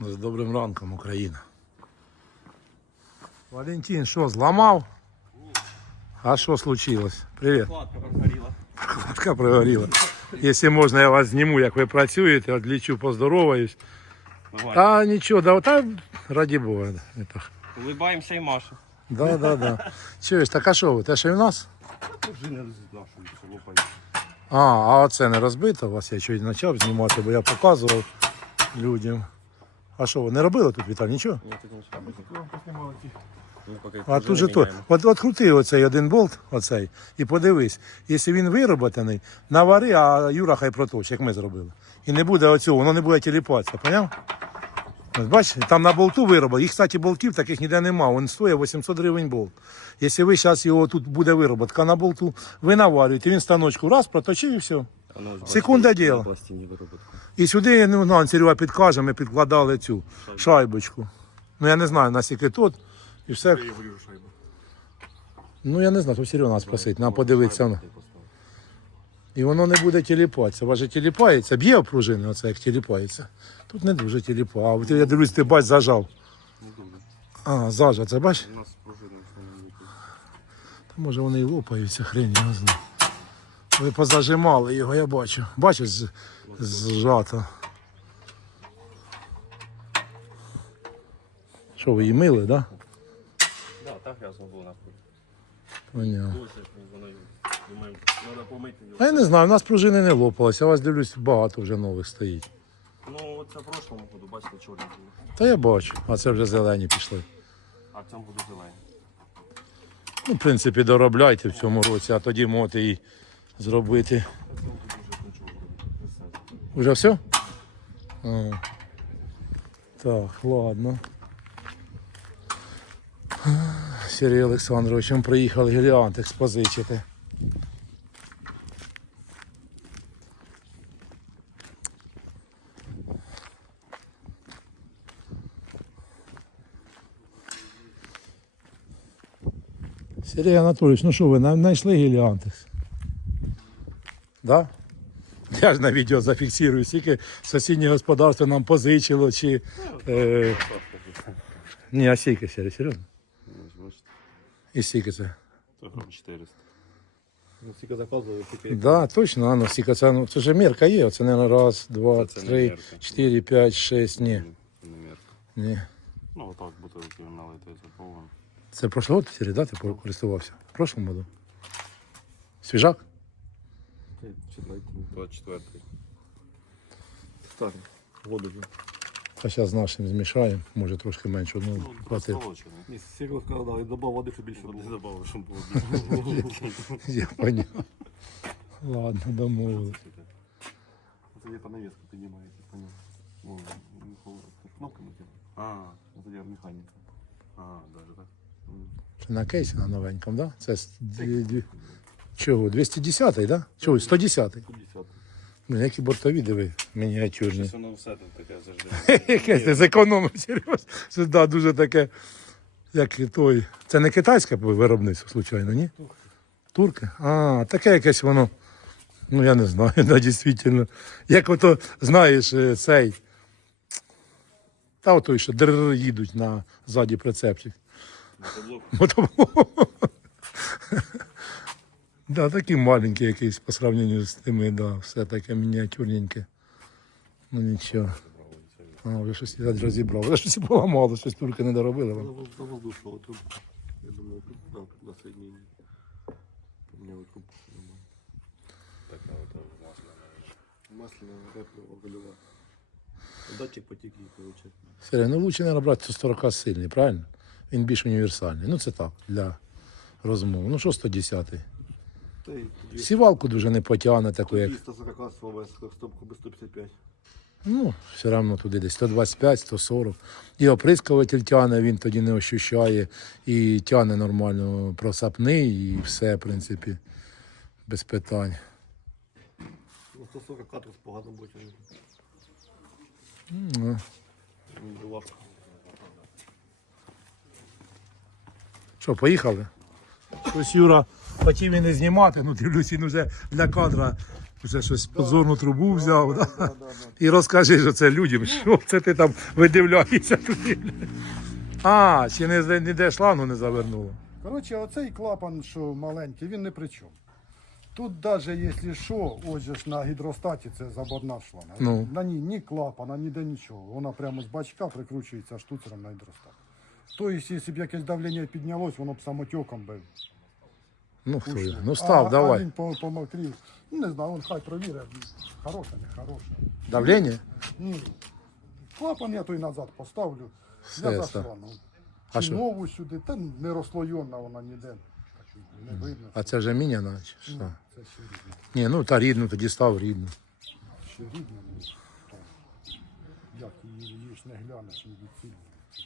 З добрим ранком, Україна. Валентин, що, зламав? А що случилось? Привіт. Кладка прогоріла. Кладка пригоріла. Якщо можна, я вас зніму, як ви працюєте, відлічу, поздороваюсь. Давай. Та нічого, да, та раді Бога. Не так. Улибаємося і Маша. Да, да, да. Чуєш, так а що ви? Те, що і в нас? Вже не рознашується, лопається. А, а оце не розбито у вас, я чуть почав знімати, бо я показував людям. А що, ви не робили тут, Віталій? Нічого? Ні, тут нічого. Ну, поки А тут же то. От, от крути оцей один болт, оцей, і подивись, якщо він вироботаний, навари, а Юра хай проточить, як ми зробили. І не буде оцього, воно не буде тіліпатися, поняв? Ось бачиш, там на болту виробили. Їх, кстати, болтів таких ніде нема. Він стоїть 800 гривень болт. Якщо ви зараз його тут буде вироботка на болту, ви наварюєте, він станочку раз, проточив і все. Ну, Секунда діла. І сюди, ну, нам Серега підкаже, ми підкладали цю шайбочку. Ну я не знаю, наскільки тут. І все. Ну я не знаю, то Серега нас просить, нам подивитися. І воно не буде тіліпатися. Важе тіліпається, б'є в пружини, оце як тіліпається. Тут не дуже тіліпа. А я дивлюсь, ти бач, зажав. А, зажав, це бач? У нас пружина встановлена. Та може вони і лопаються, хрень його знає. Ви позажимали його, я бачу. Бачиш, з- зжато. Що, ви її мили, так? Да? Да, так грязно було на полі. Понятно. Помити А я не знаю, у нас пружини не лопалися, у вас дивлюсь, багато вже нових стоїть. Ну, це в прошлому году, бачите, чорні були. Та я бачу, а це вже зелені пішли. А в цьому году зелені. Ну, в принципі, доробляйте в цьому році, а тоді можете і зробити. Уже все? А. Так, ладно. Сергій Олександрович, ми приїхали геліантекс позичити. Сергій Анатолійович, ну що ви, знайшли геліантекс? Да? Я ж на відео зафіксую, скільки сусіднє господарство нам позичило, чи. Е... Ні, а скільки, Сергій, серйозно? Бачите, І скільки це? це грам 400. Ну, стільки заказували, тільки Да, точно, а ну скільки це, ну, це ж мірка є, це не раз, два, Це- це не три, мірка. чотири, п'ять, шість, ні. Не мерка. Ні. Ну, отак бутилки налити заповнено. Це прошлого року, Сергій, да, ти користувався? В прошлому году. Свіжак? читайте. 24. Старий. Воду вже. А зараз з нашим змішаємо, може трошки менше, ну, хватить. Розколочений. Ні, Серега сказав, да, і добав води, що більше Води було. добавив, щоб було більше. Я поняв. Ладно, домовились. Це є по навіску піднімається, поняв. Ну, ну, холодно. кнопками типу. А, Це є механіка. а, даже так. Чи на кейсі на новенькому, да? Це з дві, дві... Чого? 210-й, да? Чого? 110-й. 110. Ну, які бортові диви, мініатюрні. Щось воно все тут таке завжди. Якесь ти зекономив, серйозно. Це да, дуже таке, як і той. Це не китайське виробництво, случайно, ні? Турки? А, таке якесь воно. Ну я не знаю, да, дійсно. Як ото, знаєш, е, цей. Та ото, що др їдуть на ззаді прицепчик. Мотоблок. Мотоблок. Да, такі маленькі якісь по сравненню з тими, да, все таке мініатюрненьке. Ну нічого. А, вже щось я розібрав. Вже щось поламало, щось турки не доробили вам. За воздушного тут. Я думаю, тут да, на середній. Поміняли трубку. нормально. Така ото масляна. Масляна, реплива, гольова. Датчик потік її, коротше. Сергій, ну лучше не брати 140 сильний, правильно? Він більш універсальний. Ну це так, для розмов. Ну що 110-й? Та й тоді Сівалку дуже не потягне таку, як. 140 слова, стопку без 155. Ну, все одно туди десь 125, 140. І оприскуватель тягне, він тоді не ощущає, і тягне нормально просапний, і все, в принципі, без питань. Ну, 140 кадрів погано бути. Ну, важко. Що, поїхали? Щось Юра хотів і не знімати, ну дивлюсь, він вже для кадра Вже щось подзорну трубу взяв. Да? Да, да, да. І розкажи що це людям, що це ти там видивляєшся туди. А, чи не ніде шлангу не завернуло? Коротше, оцей клапан, що маленький, він не при чому. Тут навіть якщо що, ось ж на гідростаті це заборна шланга. Ну. На ній ні клапана, ніде нічого. Вона прямо з бачка прикручується штуцером на гідростат. Тобто, якщо б якесь давлення піднялось, воно б самотеком би. Ну хто. Ну став, а, давай. А він по- помокрів. Ну, не знаю, він хай провірить. Хороша, не хороша. Давлення? Ні. Клапан я той назад поставлю. Все, я все. А Чи що? нову сюди, та не розслойона вона ніде. Так, не видно. А це вже міняна? чи Що? Це ще рідне. Ні, ну та рідну, тоді став рідну. Ще рідне. ну, то Як її, її ж не глянеш, ні від цілі.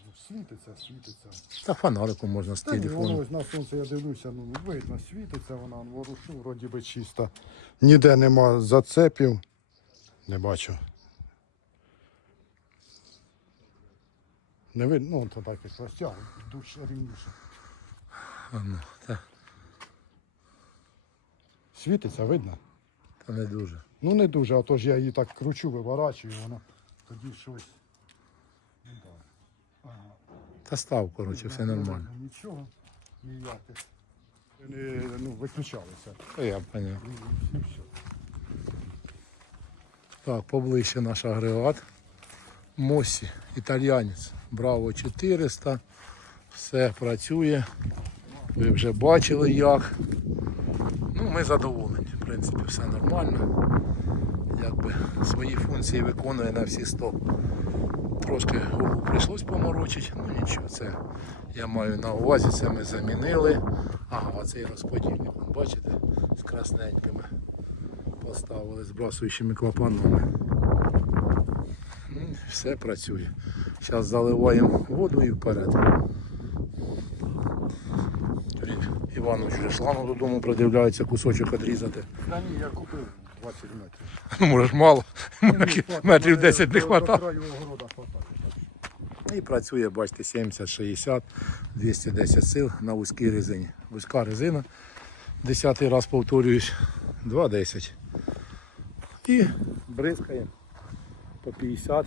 Ну, Світиться, світиться. Та фонариком можна з Та ні, воно телефону. ось на сонце я дивлюся, ну видно, світиться вона, ворушу, вроді би чисто. Ніде нема зацепів. Не бачу. Не видно, ну то так як розтягу, душ рівніше. А, ну, та, Світиться, видно? та не дуже. Ну не дуже, а то ж я її так кручу, виворачую, воно тоді щось. Ну. Та став, коротше, все нормально. Ну, Нічого, ніяких. Вони ну, виключалися. Та я поняв. І, все. Так, поближче наш агрегат. Мосі, італіянець. Браво 400. Все працює. Ви вже бачили як. Ну, ми задоволені. В принципі, все нормально. Якби свої функції виконує на всі 100. Трошки голову прийшлось поморочити, ну нічого, це я маю на увазі, це ми замінили. Ага, а цей розподільник, бачите, з красненькими поставили збрасуючими клапанами. Все працює. Зараз заливаємо воду і вперед. Іванович вже шлангу додому придивляється кусочок відрізати. Та ні, я купив 20 метрів. Ну, може ж мало, метрів 10 не До- вистачає. До краю огорода хватає. І працює, бачите, 70-60, 210 сил на вузькій резині. Вузька резина. Десятий раз повторююсь, 2,10. І бризкаємо по 50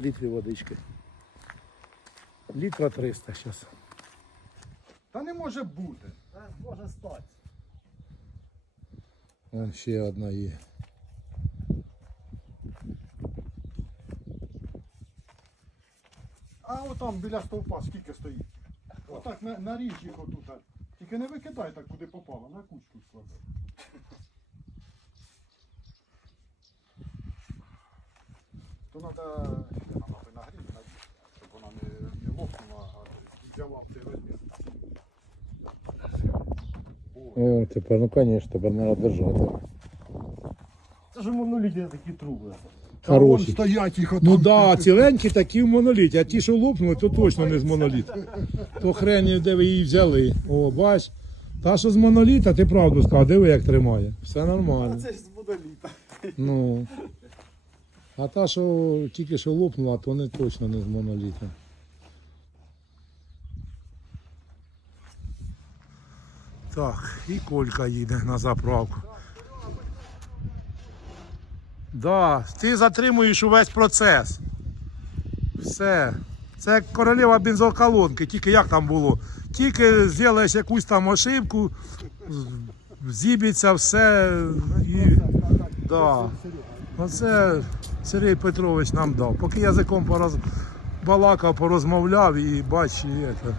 літрів водички. Літра 300 зараз. Та не може бути. Може стати. Вон ще одна є. А отам біля стовпа скільки стоїть? Отак на, наріж їх отут. Тільки не викидай так, куди попало, на кучку складай. То треба нагріти, щоб вона не, не лопнула, а взяла в цей розмір. О, тепер, ну звісно, тепер треба держати. Це ж монолітні такі труби. Вон Хороші. стоять їх отам. Ну да, ціленькі такі в моноліті, а ті, що лопнули, то точно не з моноліта. То хрень, де ви її взяли. О, бач. Та, що з моноліта, ти правду сказав, диви, як тримає. Все нормально. Це ж з моноліта. Ну. А та, що тільки що лопнула, то не точно не з моноліта. Так, і Колька їде на заправку. Да, ти затримуєш увесь процес. Все. Це королева бензоколонки, тільки як там було? Тільки зробиш якусь там ошибку, зіб'ється все і. Да. Оце Сергій Петрович нам дав. Поки язиком пороз... балакав, порозмовляв і бач, і це,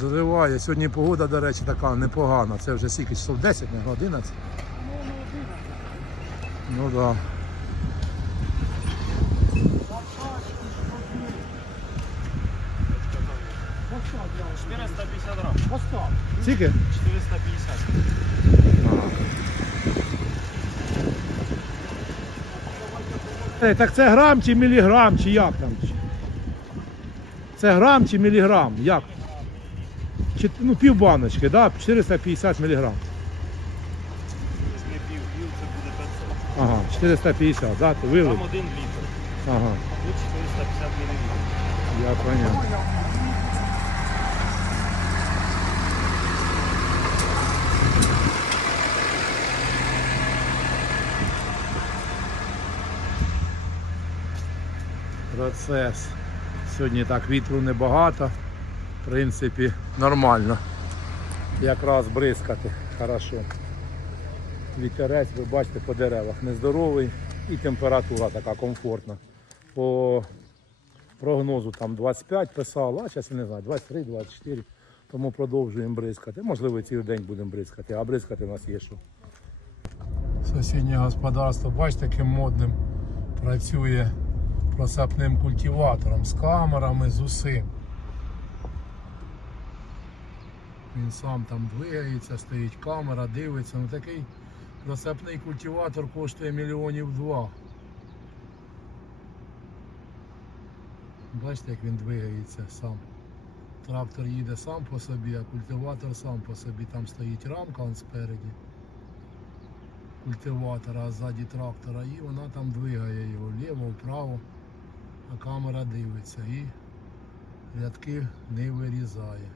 заливає. Сьогодні погода, до речі, така непогана. Це вже скільки часов 10, не 11. Ну. Да. Скільки? 450. Е, так це грам чи міліграм, чи як там? Це грам чи міліграм? Як? Ну, пів баночки, да? 450 міліграм. 450, да? Ти вилив? Там один літр. Ага. а Тут 450 мл. Я понял. Процес. Сьогодні так вітру небагато, в принципі, нормально. Якраз бризкати, хорошо. Вітерець, ви бачите, по деревах нездоровий і температура така комфортна. По прогнозу там 25 писало, а зараз я не знаю, 23-24. Тому продовжуємо бризкати. Можливо, цілий день будемо бризкати, а бризкати у нас є що. Сусіднє господарство, бачите, яким модним працює просапним культиватором з камерами, з усім. Він сам там двигається, стоїть камера, дивиться. Ну такий просапний культиватор коштує мільйонів два. Бачите, як він двигається сам. Трактор їде сам по собі, а культиватор сам по собі. Там стоїть рамка он спереді культиватора, а ззаді трактора, і вона там двигає його вліво, вправо, а камера дивиться і рядки не вирізає.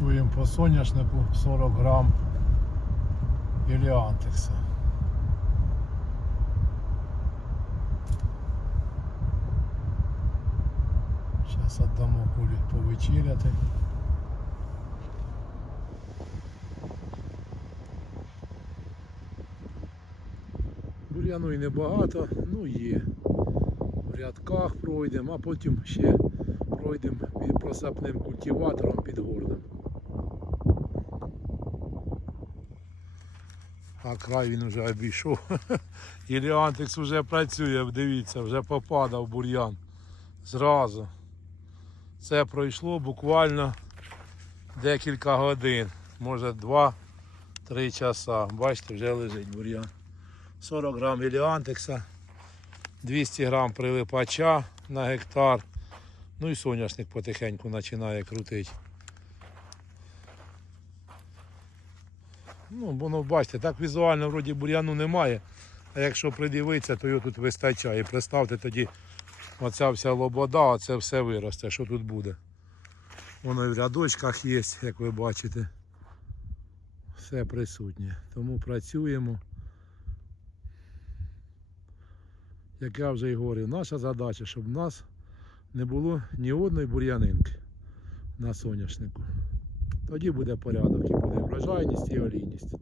Працюємо по соняшнику 40 грам Іліантекса. Зараз віддамо кулі повечеряти. Бур'яну і небагато, ну є. В рядках пройдемо, а потім ще пройдемо просапним культиватором під городом. А край він вже обійшов. Іліантекс вже працює, дивіться, вже попадав бур'ян. Зразу. Це пройшло буквально декілька годин, може 2-3 часа. Бачите, вже лежить бур'ян. 40 грам іліантекса, 200 грам прилипача на гектар. Ну і соняшник потихеньку починає крутити. Ну, бо ну, бачите, так візуально вроді бур'яну немає. А якщо придивитися, то його тут вистачає. Представте тоді оця вся лобода, оце все виросте, що тут буде. Воно в рядочках є, як ви бачите. Все присутнє. Тому працюємо. Як я вже і говорив, наша задача, щоб в нас не було ні одної бур'янинки на соняшнику. Тоді буде порядок і буде врожайність і олійність.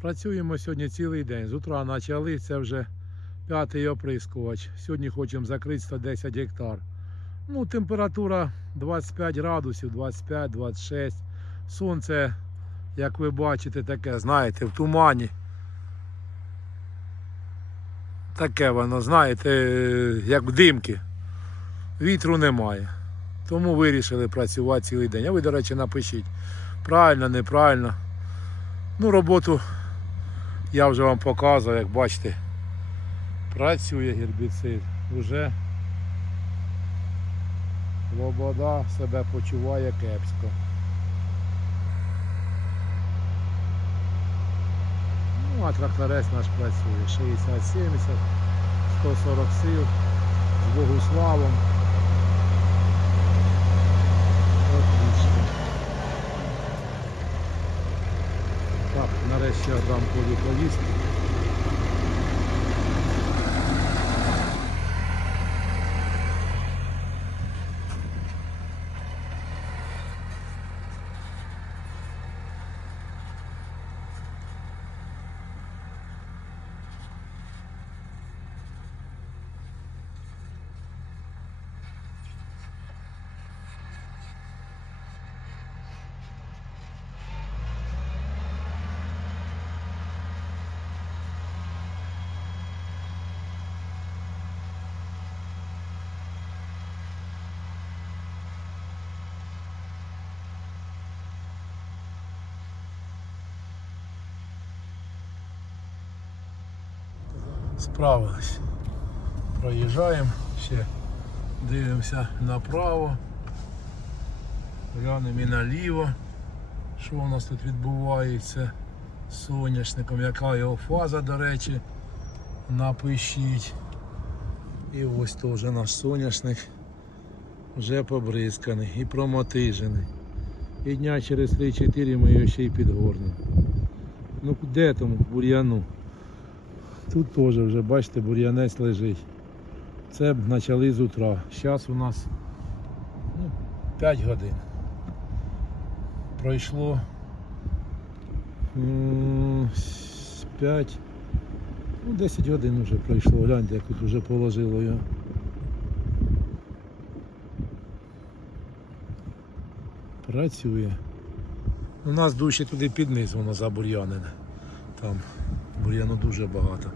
Працюємо сьогодні цілий день. З утра почали, це вже п'ятий оприскувач. Сьогодні хочемо закрити 110 гектар. Ну, температура 25 градусів, 25-26. Сонце, як ви бачите, таке, знаєте, в тумані. Таке воно, знаєте, як в димки. Вітру немає. Тому вирішили працювати цілий день. А ви, до речі, напишіть. Правильно, неправильно. Ну, роботу я вже вам показував, як бачите. Працює гербіцид. Уже Лобода себе почуває кепсько. Ну, а тракторець наш працює. 60-70, 140 сил, з Богуславом. Отлично. Я дам колі поїсти. Справились. Проїжджаємо, ще дивимося направо. Глянемо і наліво. Що у нас тут відбувається з соняшником, яка його фаза, до речі, напишіть. І ось теж наш соняшник вже побризканий і промотижений. І дня через 3-4 ми його ще й підгорнемо. Ну де тому бур'яну? Тут теж вже, бачите, бур'янець лежить. Це почали з утра. Зараз у нас ну, 5 годин. Пройшло 5, ну 10 годин вже пройшло. Гляньте, як тут вже положило його. Працює. У нас дужче туди під низ воно забур'янене. Там бур'яну дуже багато.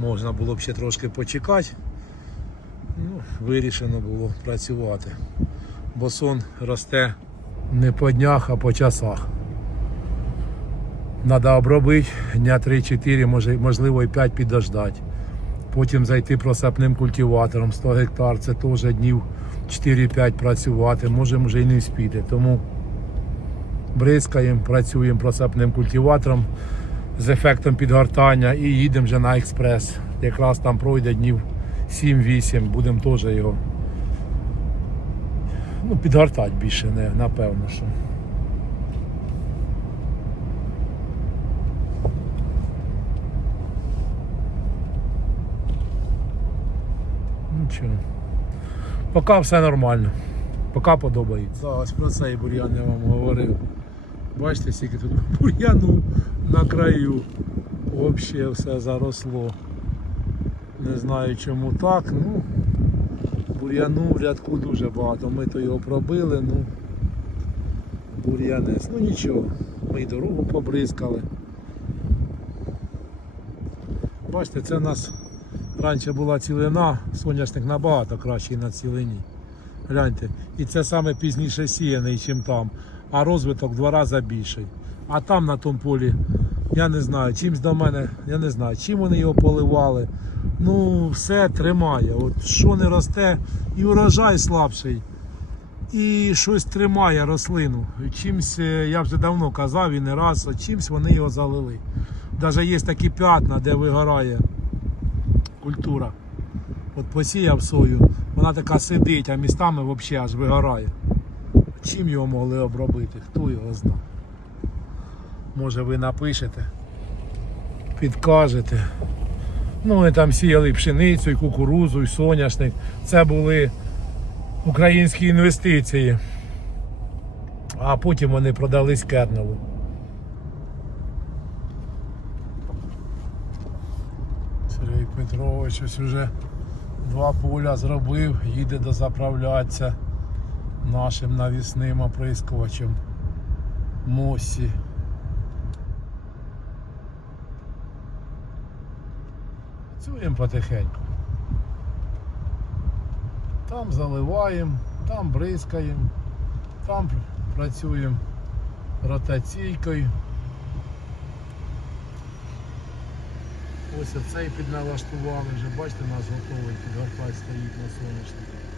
Можна було б ще трошки почекати. Ну, вирішено було працювати. Бо сон росте не по днях, а по часах. Треба обробити дня 3-4, може, можливо і 5 підождати. Потім зайти просапним культиватором 100 гектар, це теж днів 4-5 працювати, може вже і не вспіти. Тому бризкаємо, працюємо просапним культиватором з ефектом підгортання і їдемо вже на експрес. Якраз там пройде днів 7-8, будемо теж його ну, підгортати більше, не, напевно. що. Нічого. Поки все нормально. Поки подобається. Ось про цей бур'ян я вам говорив. Бачите, скільки тут бур'яну на краю. Взагалі все заросло. Не знаю чому так. Ну, бур'яну в рядку дуже багато. Ми то його пробили, ну бур'янець. Ну нічого. Ми й дорогу побризкали. Бачите, це у нас раніше була цілина, соняшник набагато кращий на цілині. Гляньте, і це саме пізніше сіяний, ніж там, а розвиток в два рази більший. А там на тому полі, я не знаю, чимсь до мене, я не знаю, чим вони його поливали. Ну, все тримає. От що не росте, і урожай слабший, і щось тримає рослину. Чимсь, е, я вже давно казав і не раз, чимсь вони його залили. Навіть є такі п'ятна, де вигорає культура. От посіяв сою, вона така сидить, а містами взагалі аж вигорає. Чим його могли обробити? Хто його знає? Може ви напишете, підкажете. Ну, вони там сіяли пшеницю, і кукурузу, і соняшник. Це були українські інвестиції. А потім вони продались Кернелу. Сергій Петрович ось уже два поля зробив, їде дозаправлятися нашим навісним оприскувачем Мосі. Працюємо потихеньку. Там заливаємо, там бризкаємо, там працюємо ротаційкою. Ось оцей підналаштували вже, бачите, у нас готовий підгортай стоїть на сонячнику.